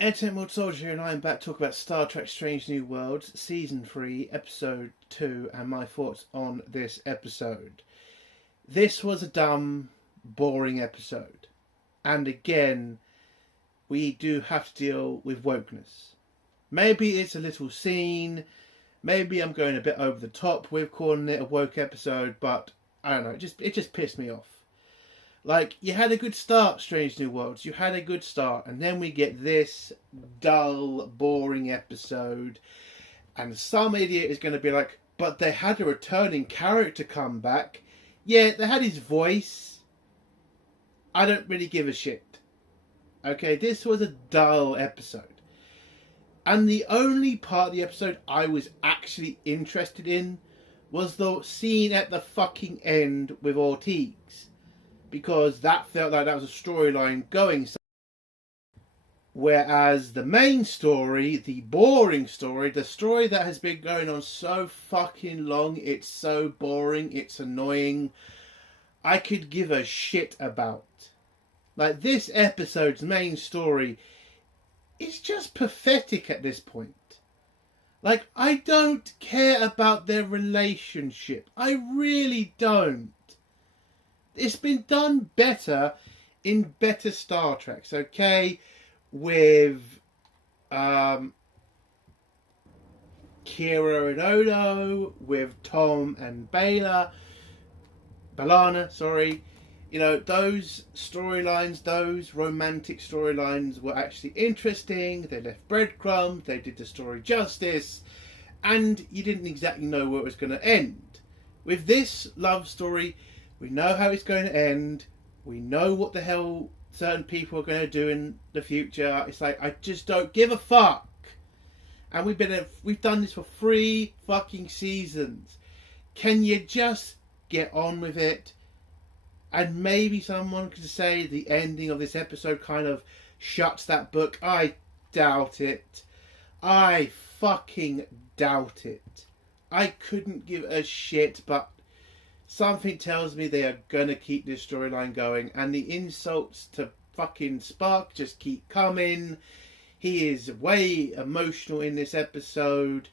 Entertainment Soldier and I am back to talk about Star Trek Strange New Worlds, Season 3, Episode 2, and my thoughts on this episode. This was a dumb, boring episode. And again, we do have to deal with wokeness. Maybe it's a little scene, maybe I'm going a bit over the top with calling it a woke episode, but I don't know, it just pissed me off. Like, you had a good start, Strange New Worlds. You had a good start. And then we get this dull, boring episode. And some idiot is going to be like, but they had a returning character come back. Yeah, they had his voice. I don't really give a shit. Okay, this was a dull episode. And the only part of the episode I was actually interested in was the scene at the fucking end with Ortiz. Because that felt like that was a storyline going somewhere. Whereas the main story, the boring story, the story that has been going on so fucking long, it's so boring, it's annoying, I could give a shit about. Like, this episode's main story is just pathetic at this point. Like, I don't care about their relationship. I really don't. It's been done better in better Star Treks, okay? With Kira and Odo, with Tom and B'Elanna, sorry. You know, those storylines, those romantic storylines were actually interesting. They left breadcrumbs, they did the story justice, and you didn't exactly know where it was going to end. With this love story, we know how it's going to end. We know what the hell certain people are going to do in the future. It's like, I just don't give a fuck. And we've done this for 3 fucking seasons. Can you just get on with it? And maybe someone could say the ending of this episode kind of shuts that book. I doubt it. I fucking doubt it. I couldn't give a shit, but something tells me they are gonna keep this storyline going, and the insults to fucking Spock just keep coming. He is way emotional in this episode.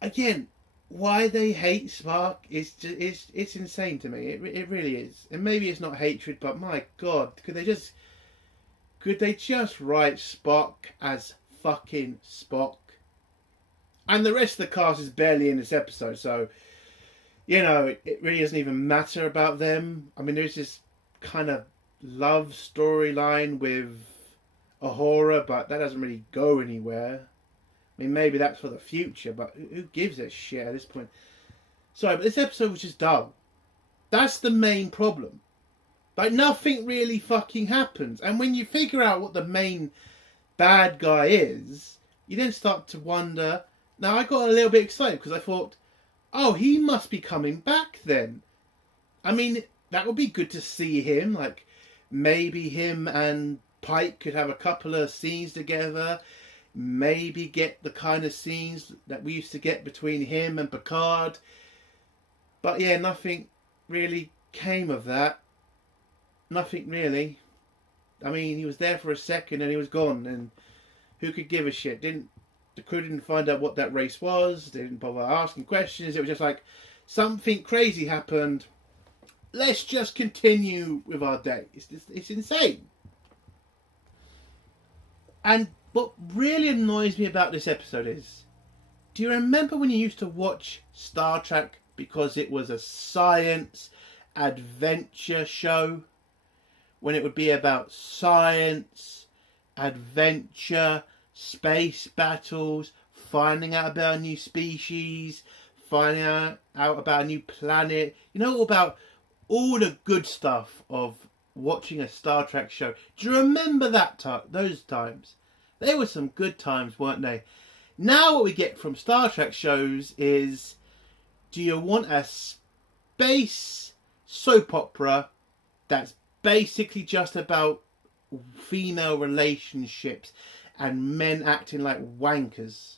Again, why they hate Spock is just, it's insane to me. It really is. And maybe it's not hatred, but my god, could they just write Spock as fucking Spock? And the rest of the cast is barely in this episode, so you know, it really doesn't even matter about them. I mean, there's this kind of love storyline with Uhura, but that doesn't really go anywhere. I mean, maybe that's for the future, but who gives a shit at this point? Sorry, but this episode was just dull. That's the main problem. Like, nothing really fucking happens. And when you figure out what the main bad guy is, you then start to wonder. Now, I got a little bit excited because I thought, oh, he must be coming back then. I mean, that would be good to see him. Like, maybe him and Pike could have a couple of scenes together. Maybe get the kind of scenes that we used to get between him and Picard. But yeah, nothing really came of that. Nothing really. I mean, he was there for a second and he was gone. And who could give a shit? The crew didn't find out what that race was. They didn't bother asking questions. It was just like, something crazy happened. Let's just continue with our day. It's insane. And what really annoys me about this episode is, do you remember when you used to watch Star Trek because it was a science adventure show? When it would be about science, adventure, space battles, finding out about a new species, finding out about a new planet. You know, about all the good stuff of watching a Star Trek show. Do you remember those times? They were some good times, weren't they? Now what we get from Star Trek shows is, do you want a space soap opera that's basically just about female relationships and men acting like wankers?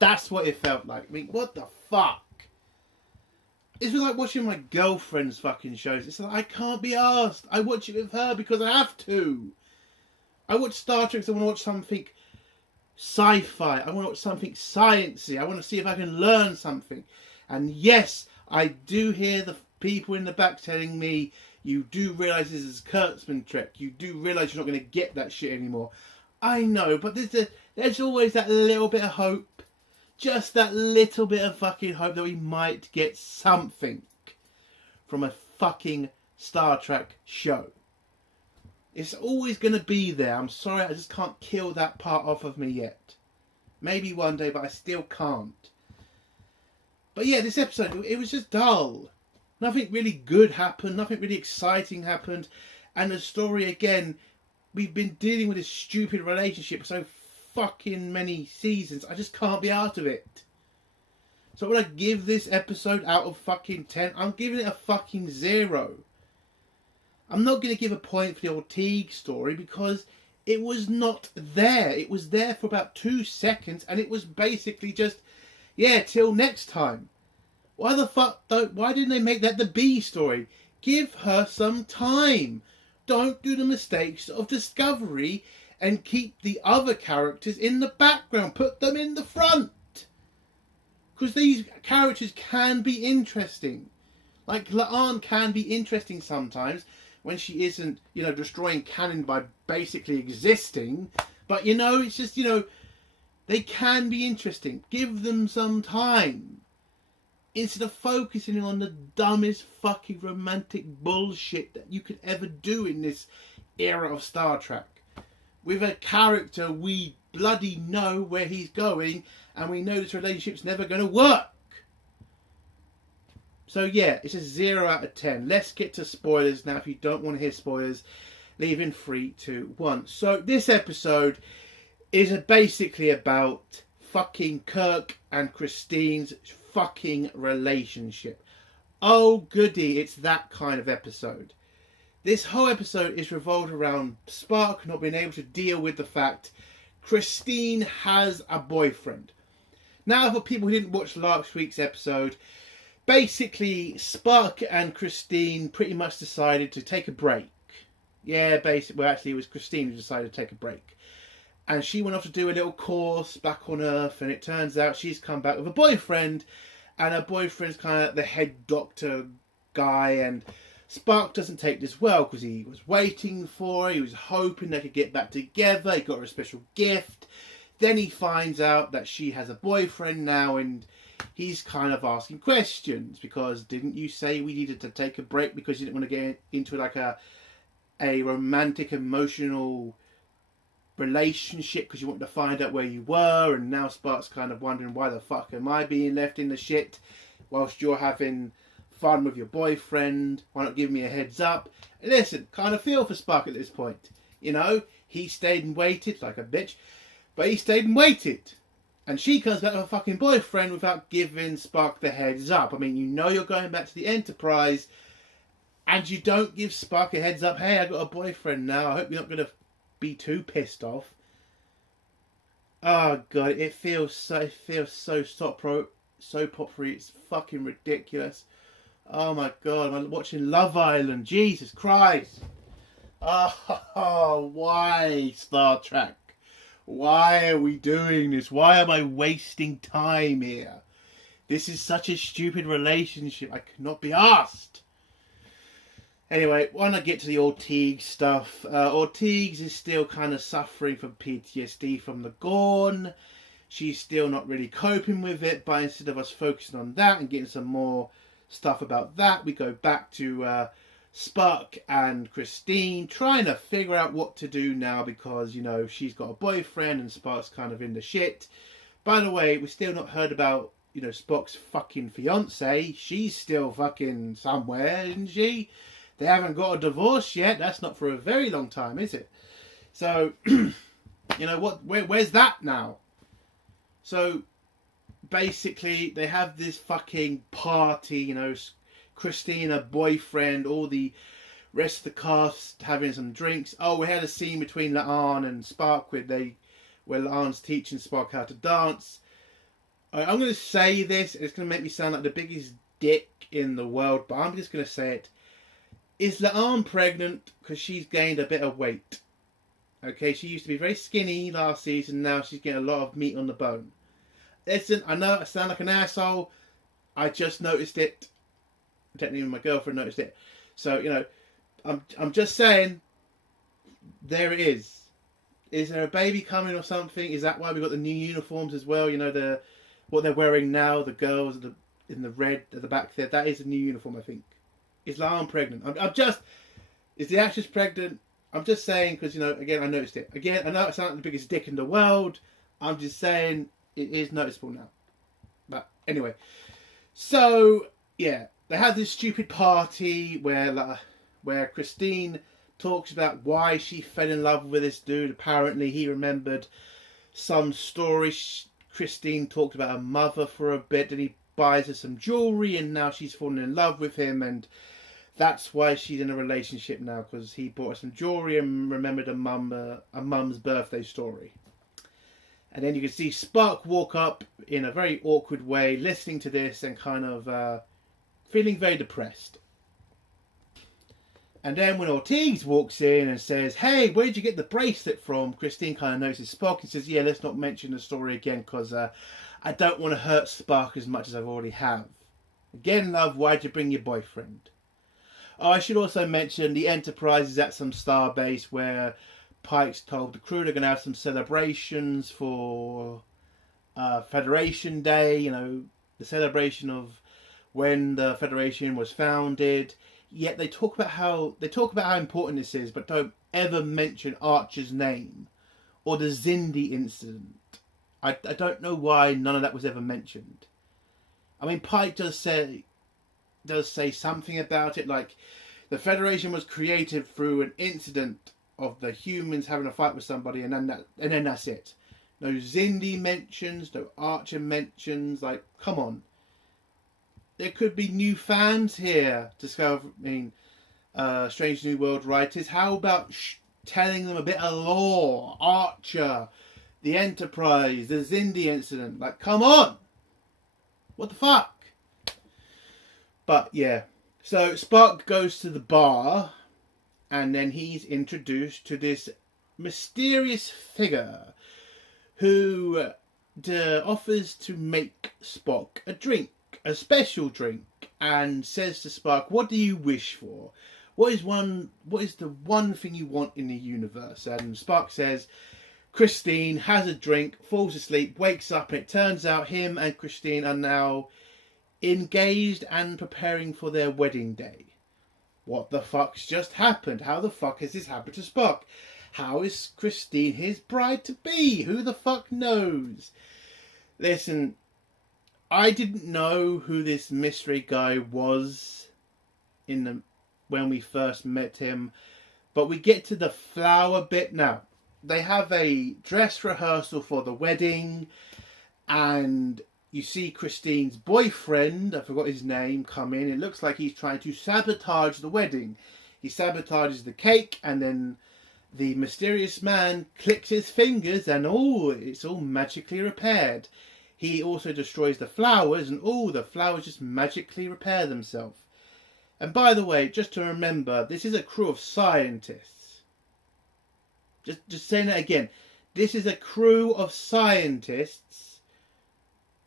That's what it felt like. I mean, what the fuck? It's like watching my girlfriend's fucking shows. It's like, I can't be asked. I watch it with her because I have to. I watch Star Trek because I want to watch something sci-fi. I want to watch something sciencey. I want to see if I can learn something. And yes, I do hear the people in the back telling me, you do realise this is Kurtzman Trek. You do realise you're not going to get that shit anymore. I know, but there's always that little bit of hope. Just that little bit of fucking hope that we might get something from a fucking Star Trek show. It's always going to be there. I'm sorry, I just can't kill that part off of me yet. Maybe one day, but I still can't. But yeah, this episode, it was just dull. Nothing really good happened. Nothing really exciting happened. And the story, again, we've been dealing with this stupid relationship for so fucking many seasons. I just can't be out of it. So when I give this episode out of fucking 10, I'm giving it a fucking 0. I'm not going to give a point for the Ortega story because it was not there. It was there for about 2 seconds and it was basically just, yeah, till next time. Why didn't they make that the B story? Give her some time. Don't do the mistakes of Discovery and keep the other characters in the background. Put them in the front. Because these characters can be interesting. Like, La'an can be interesting sometimes when she isn't, destroying canon by basically existing. But, it's just, they can be interesting. Give them some time. Instead of focusing on the dumbest fucking romantic bullshit that you could ever do in this era of Star Trek. With a character we bloody know where he's going and we know this relationship's never going to work. So yeah, it's a 0 out of 10. Let's get to spoilers now. If you don't want to hear spoilers, leave in 3, 2, 1. So this episode is basically about fucking Kirk and Christine's fucking relationship. Oh goody, it's that kind of episode. This whole episode is revolved around Spock not being able to deal with the fact Christine has a boyfriend. Now, for people who didn't watch last week's episode, basically Spock and Christine pretty much decided to take a break. Yeah, basically, well, actually it was Christine who decided to take a break. And she went off to do a little course back on Earth, and it turns out she's come back with a boyfriend, and her boyfriend's kind of the head doctor guy, and Spock doesn't take this well because he was waiting for her, he was hoping they could get back together, he got her a special gift. Then he finds out that she has a boyfriend now, and he's kind of asking questions, because didn't you say we needed to take a break because you didn't want to get into like a romantic, emotional relationship because you wanted to find out where you were? And now Spock's kind of wondering, why the fuck am I being left in the shit whilst you're having fun with your boyfriend? Why not give me a heads up? And listen, kind of feel for Spock at this point. He stayed and waited like a bitch, but he stayed and waited. And she comes back with her fucking boyfriend without giving Spock the heads up. I mean, you're going back to the Enterprise and you don't give Spock a heads up. Hey, I got a boyfriend now. I hope you're not going to be too pissed off. Oh god, it feels so soap opera. It's fucking ridiculous. Oh my god, I'm watching Love Island. Jesus Christ. Oh, why Star Trek? Why are we doing this? Why am I wasting time here? This is such a stupid relationship. I cannot be asked. Anyway, why not get to the Ortega stuff? Ortega is still kind of suffering from PTSD from the Gorn. She's still not really coping with it, but instead of us focusing on that and getting some more stuff about that, we go back to Spock and Christine trying to figure out what to do now because, she's got a boyfriend and Spock's kind of in the shit. By the way, we still not heard about, Spock's fucking fiance. She's still fucking somewhere, isn't she? They haven't got a divorce yet. That's not for a very long time, is it? So, where's that now? So, basically, they have this fucking party, Christina, boyfriend, all the rest of the cast having some drinks. Oh, we had a scene between La'an and Spock where La'an's teaching Spock how to dance. I'm going to say this, it's going to make me sound like the biggest dick in the world, but I'm just going to say it. Is La'an pregnant because she's gained a bit of weight? Okay, she used to be very skinny last season. Now she's getting a lot of meat on the bone. Listen, I know I sound like an asshole. I just noticed it. Technically, my girlfriend noticed it. So I'm just saying. There it is. Is there a baby coming or something? Is that why we got the new uniforms as well? What they're wearing now. The girls in the red at the back there. That is a new uniform, I think. Is La'an pregnant? Is the actress pregnant? I'm just saying because again I noticed it. Again I know it sounds like the biggest dick in the world. I'm just saying it is noticeable now. But anyway, so yeah, they have this stupid party where Christine talks about why she fell in love with this dude. Apparently he remembered some story. Christine talked about her mother for a bit, and he buys her some jewellery, and now she's fallen in love with him, and that's why she's in a relationship now, because he bought her some jewellery and remembered a mum's birthday story. And then you can see Spock walk up in a very awkward way, listening to this and kind of feeling very depressed. And then when Ortiz walks in and says, "Hey, where did you get the bracelet from?" Christine kind of notices Spock and says, "Yeah, let's not mention the story again because I don't want to hurt Spock as much as I've already have. Again, love, why'd you bring your boyfriend?" Oh, I should also mention the Enterprise is at some star base where Pike's told the crew they're going to have some celebrations for Federation Day, the celebration of when the Federation was founded. Yet they talk about how important this is, but don't ever mention Archer's name or the Xindi incident. I don't know why none of that was ever mentioned. I mean, Pike does say something about it, like the Federation was created through an incident of the humans having a fight with somebody, and then that's it. No Xindi mentions, no Archer mentions. Like, come on. There could be new fans here discovering Strange New World writers. How about telling them a bit of lore? Archer, the Enterprise, the Xindi incident. Like, come on! What the fuck? But yeah. So Spock goes to the bar, and then he's introduced to this mysterious figure who offers to make Spock a drink. A special drink, and says to Spock, "What do you wish for? What is the one thing you want in the universe?" And Spock says, Christine has a drink, falls asleep, wakes up, and it turns out him and Christine are now engaged and preparing for their wedding day. What the fuck's just happened? How the fuck has this happened to Spock? How is Christine his bride-to-be? Who the fuck knows? Listen, I didn't know who this mystery guy was when we first met him, but we get to the flower bit now. They have a dress rehearsal for the wedding, and you see Christine's boyfriend, I forgot his name, come in. It looks like he's trying to sabotage the wedding. He sabotages the cake, and then the mysterious man clicks his fingers, and it's all magically repaired. He also destroys the flowers, and the flowers just magically repair themselves. And by the way, just to remember, this is a crew of scientists. Just saying that again. This is a crew of scientists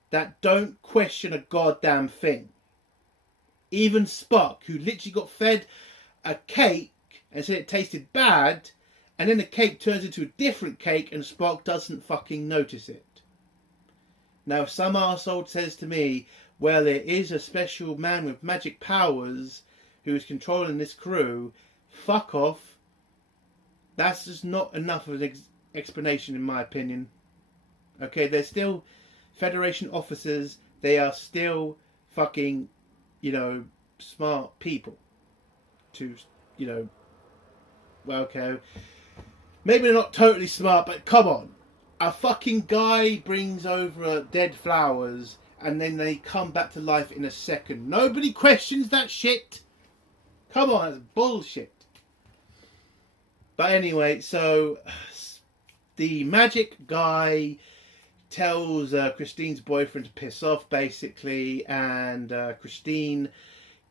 that don't question a goddamn thing. Even Spock, who literally got fed a cake and said it tasted bad, and then the cake turns into a different cake and Spock doesn't fucking notice it. Now, if some arsehole says to me, well, there is a special man with magic powers who is controlling this crew, fuck off. That's just not enough of an explanation, in my opinion. Okay, they're still Federation officers. They are still fucking, smart people. Well, okay. Maybe they're not totally smart, but come on. A fucking guy brings over dead flowers and then they come back to life in a second. Nobody questions that shit. Come on, that's bullshit. But anyway, so the magic guy tells Christine's boyfriend to piss off, basically, and Christine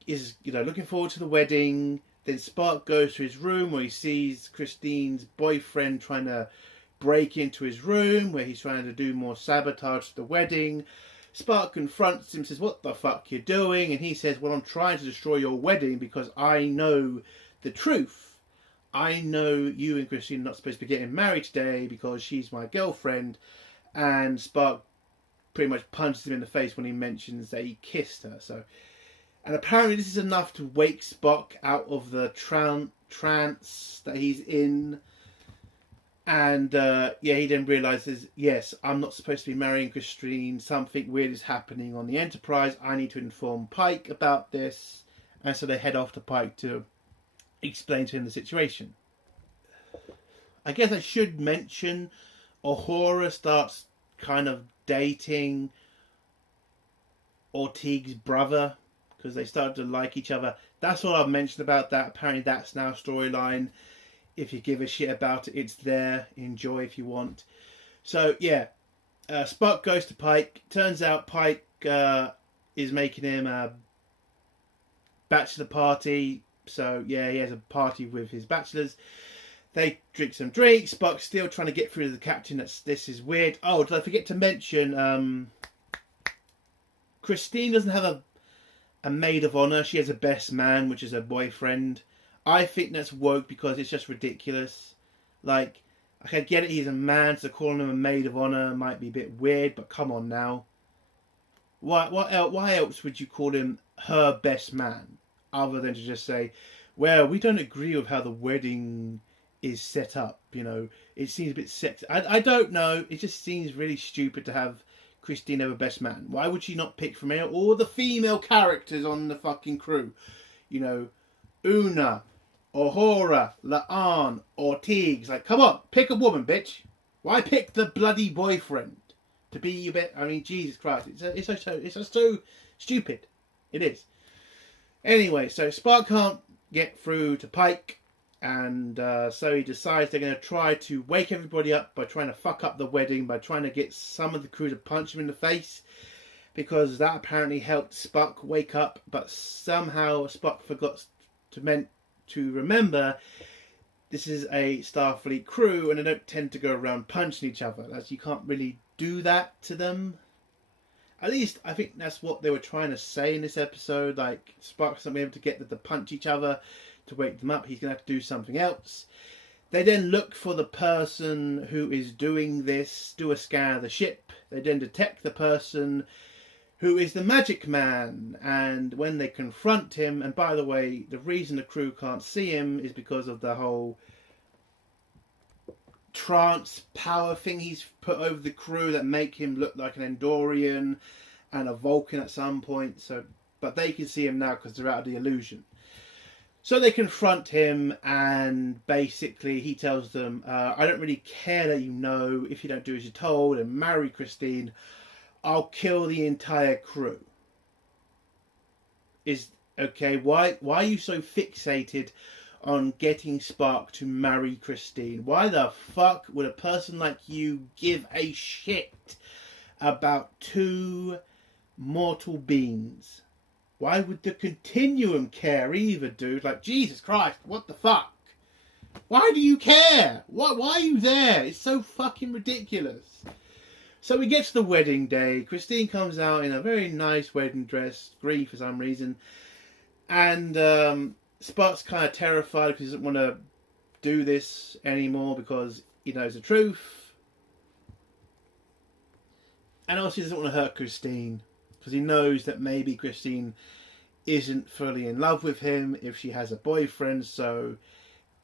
is, looking forward to the wedding. Then Spark goes to his room where he sees Christine's boyfriend trying to break into his room, where he's trying to do more sabotage to the wedding. Spark confronts him, says, "What the fuck you doing?" And he says, "Well, I'm trying to destroy your wedding because I know the truth. I know you and Christine are not supposed to be getting married today because she's my girlfriend." And Spark pretty much punches him in the face when he mentions that he kissed her. And apparently this is enough to wake Spock out of the trance that he's in. And he then realises, yes, I'm not supposed to be marrying Christine. Something weird is happening on the Enterprise. I need to inform Pike about this. And so they head off to Pike to explain to him the situation. I guess I should mention Uhura starts kind of dating Ortigue's brother, because they started to like each other. That's all I've mentioned about that. Apparently that's now storyline. If you give a shit about it, it's there. Enjoy if you want. So, yeah. Spock goes to Pike. Turns out Pike is making him a bachelor party. So, yeah, he has a party with his bachelors. They drink some drinks. Spock's still trying to get through to the captain. This is weird. Oh, did I forget to mention... Christine doesn't have a maid of honour. She has a best man, which is her boyfriend. I think that's woke because it's just ridiculous. Like, I can get it, he's a man, so calling him a maid of honour might be a bit weird, but come on now. Why else would you call him her best man? Other than to just say, well, we don't agree with how the wedding is set up, you know. It seems a bit sexy. I don't know. It just seems really stupid to have Christine have a best man. Why would she not pick from all the female characters on the fucking crew? You know, Una, Uhura, La'an, Ortiz. Like, come on, pick a woman, bitch. Why pick the bloody boyfriend to be your best? I mean, Jesus Christ, it's just so stupid. It is. Anyway, so Spock can't get through to Pike, and so he decides they're going to try to wake everybody up by trying to fuck up the wedding, by trying to get some of the crew to punch him in the face, because that apparently helped Spock wake up, but somehow Spock forgot to remember this is a Starfleet crew and they don't tend to go around punching each other. As you can't really do that to them. At least I think that's what they were trying to say in this episode. Like, Spock's not able to get them to punch each other to wake them up. He's going to have to do something else. They then look for the person who is doing this, do a scan of the ship. They then detect the person who is the Magic Man, and when they confront him, and by the way, the reason the crew can't see him is because of the whole trance power thing he's put over the crew that make him look like an Andorian and a Vulcan at some point. So, but they can see him now because they're out of the illusion. So they confront him, and basically he tells them, I don't really care that you know. If you don't do as you're told and marry Christine, I'll kill the entire crew. Is okay, why are you so fixated on getting Spock to marry Christine? Why the fuck would a person like you give a shit about two mortal beings? Why would the Continuum care either, dude? Like, Jesus Christ, what the fuck? Why do you care? Why are you there? It's so fucking ridiculous. So we get to the wedding day. Christine comes out in a very nice wedding dress, green for some reason. And Spock's kind of terrified because he doesn't want to do this anymore because he knows the truth. And also he doesn't want to hurt Christine because he knows that maybe Christine isn't fully in love with him if she has a boyfriend. So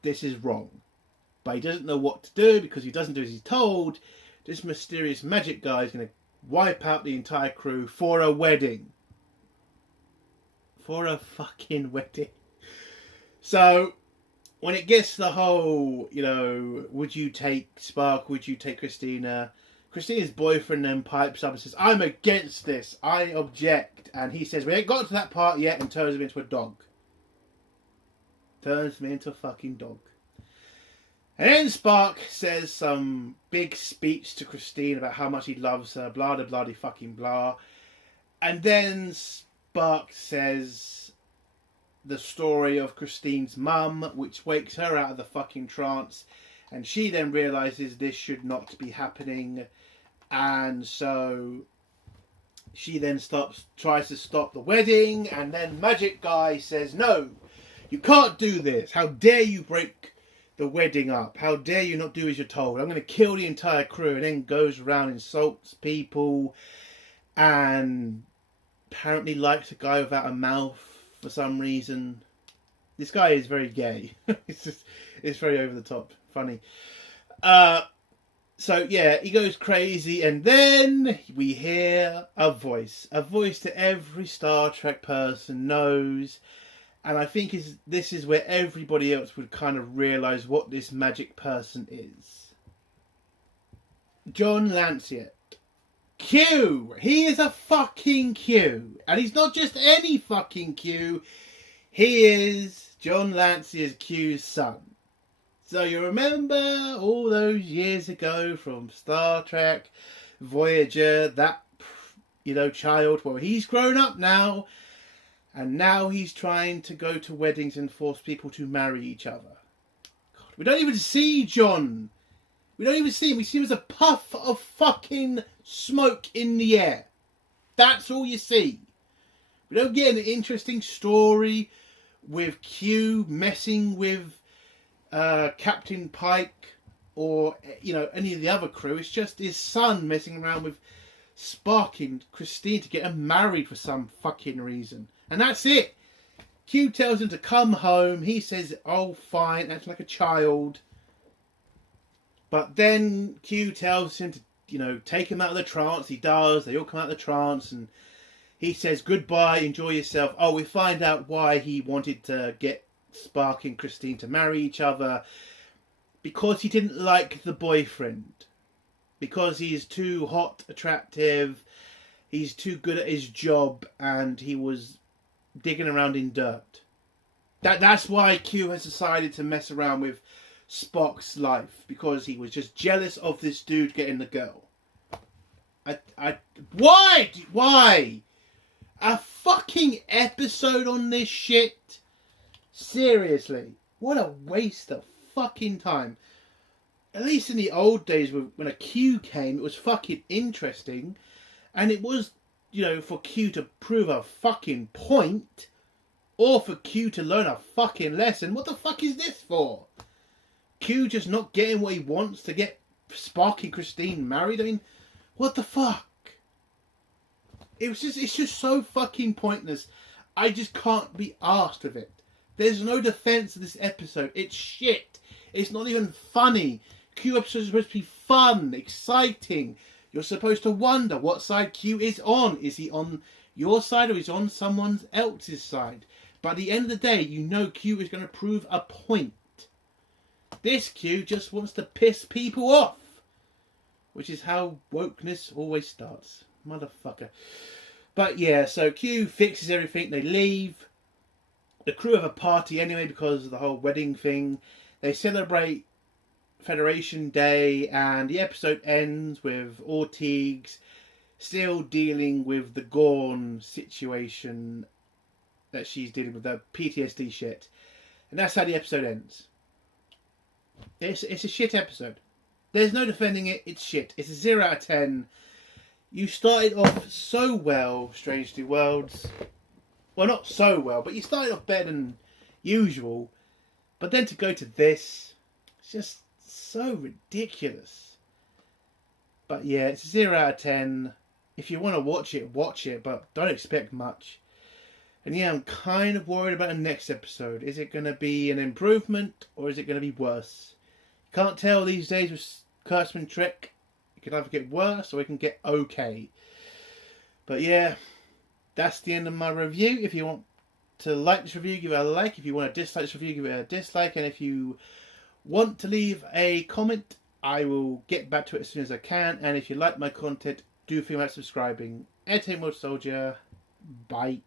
this is wrong. But he doesn't know what to do because he doesn't do as he's told. This mysterious magic guy is going to wipe out the entire crew for a wedding. For a fucking wedding. So, when it gets to the whole, you know, would you take Spock, would you take Christina? Christina's boyfriend then pipes up and says, I'm against this, I object. And he says, we ain't got to that part yet, and turns him into a dog. Turns me into a fucking dog. And then Spock says some big speech to Christine about how much he loves her, blah, blah, blah, fucking blah. And then Spock says, the story of Christine's mum, which wakes her out of the fucking trance, and she then realises this should not be happening, and so she then tries to stop the wedding, and then Magic Guy says, no, you can't do this. How dare you break the wedding up? How dare you not do as you're told? I'm going to kill the entire crew, and then goes around, insults people, and apparently likes a guy without a mouth for some reason. This guy is very gay. It's very over the top, funny. So yeah, he goes crazy, and then we hear a voice that every Star Trek person knows, and I think this is where everybody else would kind of realise what this magic person is. John Lanciet. Q! He is a fucking Q, and he's not just any fucking Q, he is John Lanciet's Q's son. So you remember all those years ago from Star Trek, Voyager, that, child? Well, he's grown up now, and now he's trying to go to weddings and force people to marry each other. God, we don't even see John. We don't even see him. We see him as a puff of fucking smoke in the air. That's all you see. We don't get an interesting story with Q messing with Captain Pike or any of the other crew. It's just his son messing around with Spock and Christine to get her married for some fucking reason, and that's it. Q tells him to come home. He says, oh fine, acts like a child, but then Q tells him to take him out of the trance. He does. They all come out of the trance, and he says goodbye, enjoy yourself. Oh, we find out why he wanted to get Spock and Christine to marry each other, because he didn't like the boyfriend, because he's too hot, attractive, he's too good at his job, and he was digging around in dirt. That's why Q has decided to mess around with Spock's life, because he was just jealous of this dude getting the girl. Why a fucking episode on this shit? Seriously, what a waste of fucking time. At least in the old days when a Q came, it was fucking interesting. And it was, for Q to prove a fucking point. Or for Q to learn a fucking lesson. What the fuck is this for? Q just not getting what he wants to get Spock and Christine married? I mean, what the fuck? It's just so fucking pointless. I just can't be arsed with it. There's no defense of this episode. It's shit. It's not even funny. Q episodes are supposed to be fun, exciting. You're supposed to wonder what side Q is on. Is he on your side or is he on someone else's side? But at the end of the day, Q is going to prove a point. This Q just wants to piss people off. Which is how wokeness always starts. Motherfucker. But yeah, so Q fixes everything. They leave. The crew have a party anyway because of the whole wedding thing. They celebrate Federation Day, and the episode ends with Ortiz still dealing with the Gorn situation that she's dealing with, the PTSD shit. And that's how the episode ends. It's a shit episode. There's no defending it. It's shit. It's a 0 out of 10. You started off so well, Strange New Worlds. Well, not so well, but you started off better than usual. But then to go to this, it's just so ridiculous. But yeah, it's a 0 out of 10. If you want to watch it, but don't expect much. And yeah, I'm kind of worried about the next episode. Is it going to be an improvement, or is it going to be worse? You can't tell these days with Kurtzman Trek. It can either get worse, or it can get okay. But yeah, that's the end of my review. If you want to like this review, give it a like. If you want to dislike this review, give it a dislike. And if you want to leave a comment, I will get back to it as soon as I can. And if you like my content, do feel like subscribing. Entertainment World Soldier. Bye.